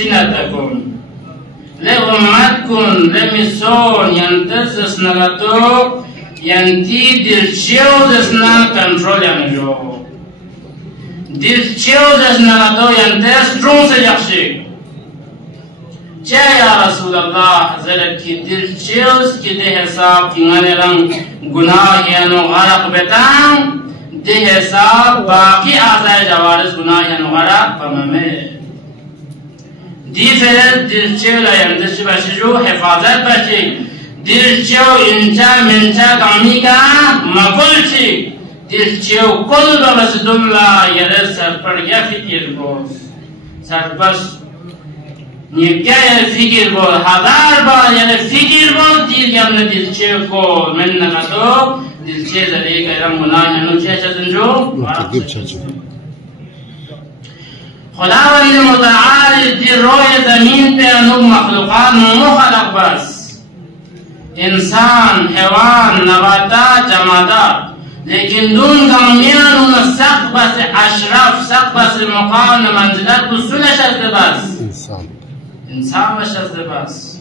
ألسنتكم لأمتكم لمسون ينتزس نغتو ينتي دلشيو دسنا كنترول ينجو دلشيو دسنا نغتو ينتز ترون سيخشي يا رسول الله حضرت کی دلشيو کی ده حساب کی غنران گناه ينو غرق بتان ده حساب باقی اعضای جوارز گناه ينو غرق بممه دی فرد دلچه لایندش باشه جو حفاظت باشه دلچه و انچا منچا کامی کا مقل چی دلچه و کل ببسد اللہ یره سرپر یا فکر بود سرپس نیکه یره فکر بود هزار بار یره فکر بود دیر یمن دلچه کو من نگدو دلچه زده که ایران گناه هنو چه چزن جو خداوند متعال دی روی زمین پہ انو مخلوقات مخلق بس انسان حیوان نباتات جمادات لیکن دون گمیان ان سخت بس اشرف سخت بس مقام منزلت بسول شرط بس انسان بشرط بس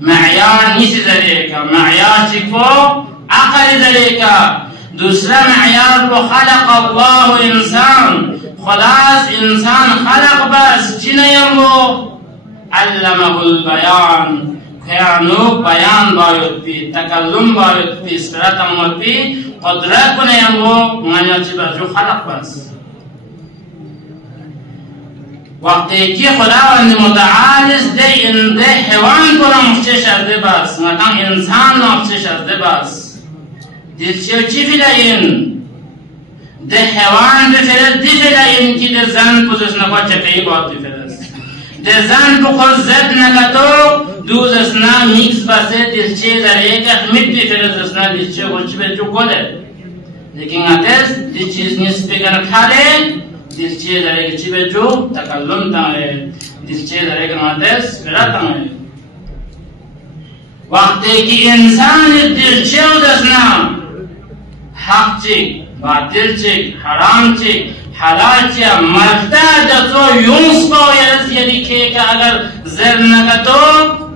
معیار نیسی ذریعه کا معیار چکو عقل ذریعه کا دوسرا معیار کو خلق الله انسان خلاص انسان خلق بس چنیم و علمه البیان کیانو بیان باید بی تکلم باید بی سرات امود بی قدرت کنیم و معنی چی بس جو خلق بس وقتی که خداوند متعال است ده حیوان کنم مخچه شده بس مثلا انسان مخچه شده بس دلچه چی فیلین ده حیوان بفرد دیفره این که ده زن پوزش نکا چکهی باید بفرد ده زن بخور زد نکتو دوز اسنا میکس بسه دلچه در یک احمید بفرد اسنا دلچه خوشی به جو گله لیکن اتس دی چیز نیست بگن کاره دلچه در یک چی به جو تکلم تانه دلچه در یک اتس برد تانه وقتی که انسان دلچه دسنا حق چی باطل چیک حرام چیک حلال چیک مرتا جسو یونس باید یعنی که اگر زر نکتو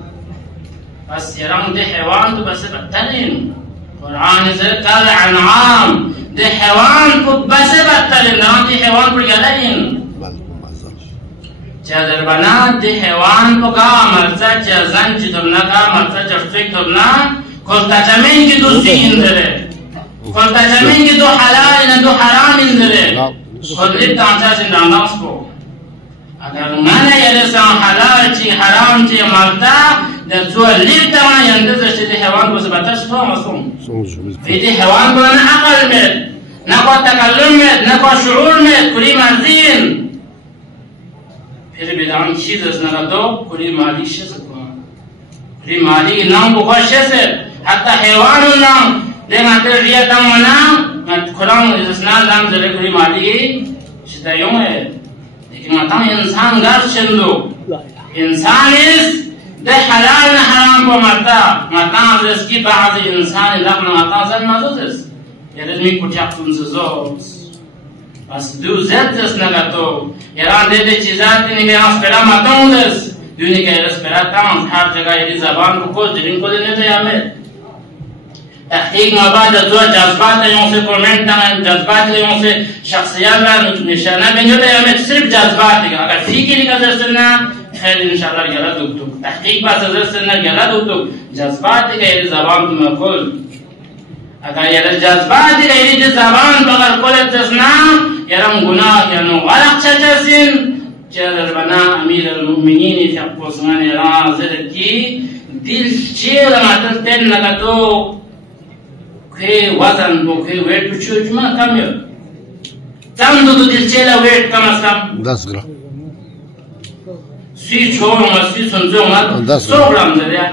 بس یرام ده حیوان تو بس بدترین قرآن زر کل انعام ده حیوان کو بس بدترین نام ده حیوان پر گلین چه در بنا ده حیوان کو کا مرتا چه زن چی تبنا کا مرتا چرفک تبنا کلتا چمین کی دوستی اندره کلتا زمین کی دو حلال نه دو حرام اندره خودت تانچا سنداناس کو اگر من یلسان حلال چی حرام چی مرتا در تو لیب تمام یندزش دی حیوان بس بتاش تو مسوم دی حیوان کو نه عقل مت نه کو تکلم مت نه کو شعور مت کلی مرزین پھر بدان چیز اس نہ دو کلی مالی شس کو کلی مالی نام کو شس حتی حیوان نام dengan terlihat yang mana kurang istisna dalam dari kuri mali sudah yang lekin matang insan gas cendu insan is deh halal na haram ko mata matang rezeki bazı insan lakna matang zan mazuz ya rezeki kucak tun zos bas du zettes nagato yaran de chizat ni ke aspera matang des dunia ke aspera tamam har jagah ye zaban ko dilin ko ne de yame تحقیق مباد دو جذبات یوں سے comment جذبات یوں سے شخصیات نشانہ بنجو تو ہمیں صرف جذبات دیگا اگر فکری کا درسنا خیر انشاءاللہ گلت ہوتو تحقیق باس درسنا گلت ہوتو جذبات دیگا یہ زبان مکل اگر یہ جذبات دیگا یہ زبان بغیر کلت درسنا یرم گناہ یعنی غلق چچسن چادر بنا امیر المؤمنین فقو سنان رازر کی دل چیر ماتر تن نگتو که وزن بو که ویٹ بچو جمع کم یاد کم دو دلچه لا ویٹ کم از کم 10 گرام 34 اومد 35 اومد 100 گرام داره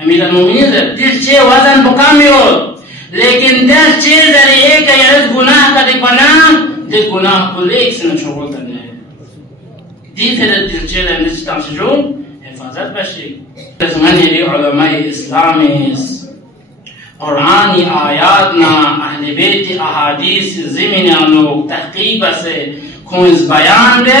امیر المؤمنین داره دلچه وزن بو کم یاد لیکن دلچه داره ایک یاد گناه کده کنم ده گناه کل ایک سنه شغل کنه دیت دلچه لا نشتم شجو حفاظت بشه زمان یلی علماء اسلامی قرآنی آیات نا اہل بیت احادیث زمینانو تحقیق سے کونز بیان دے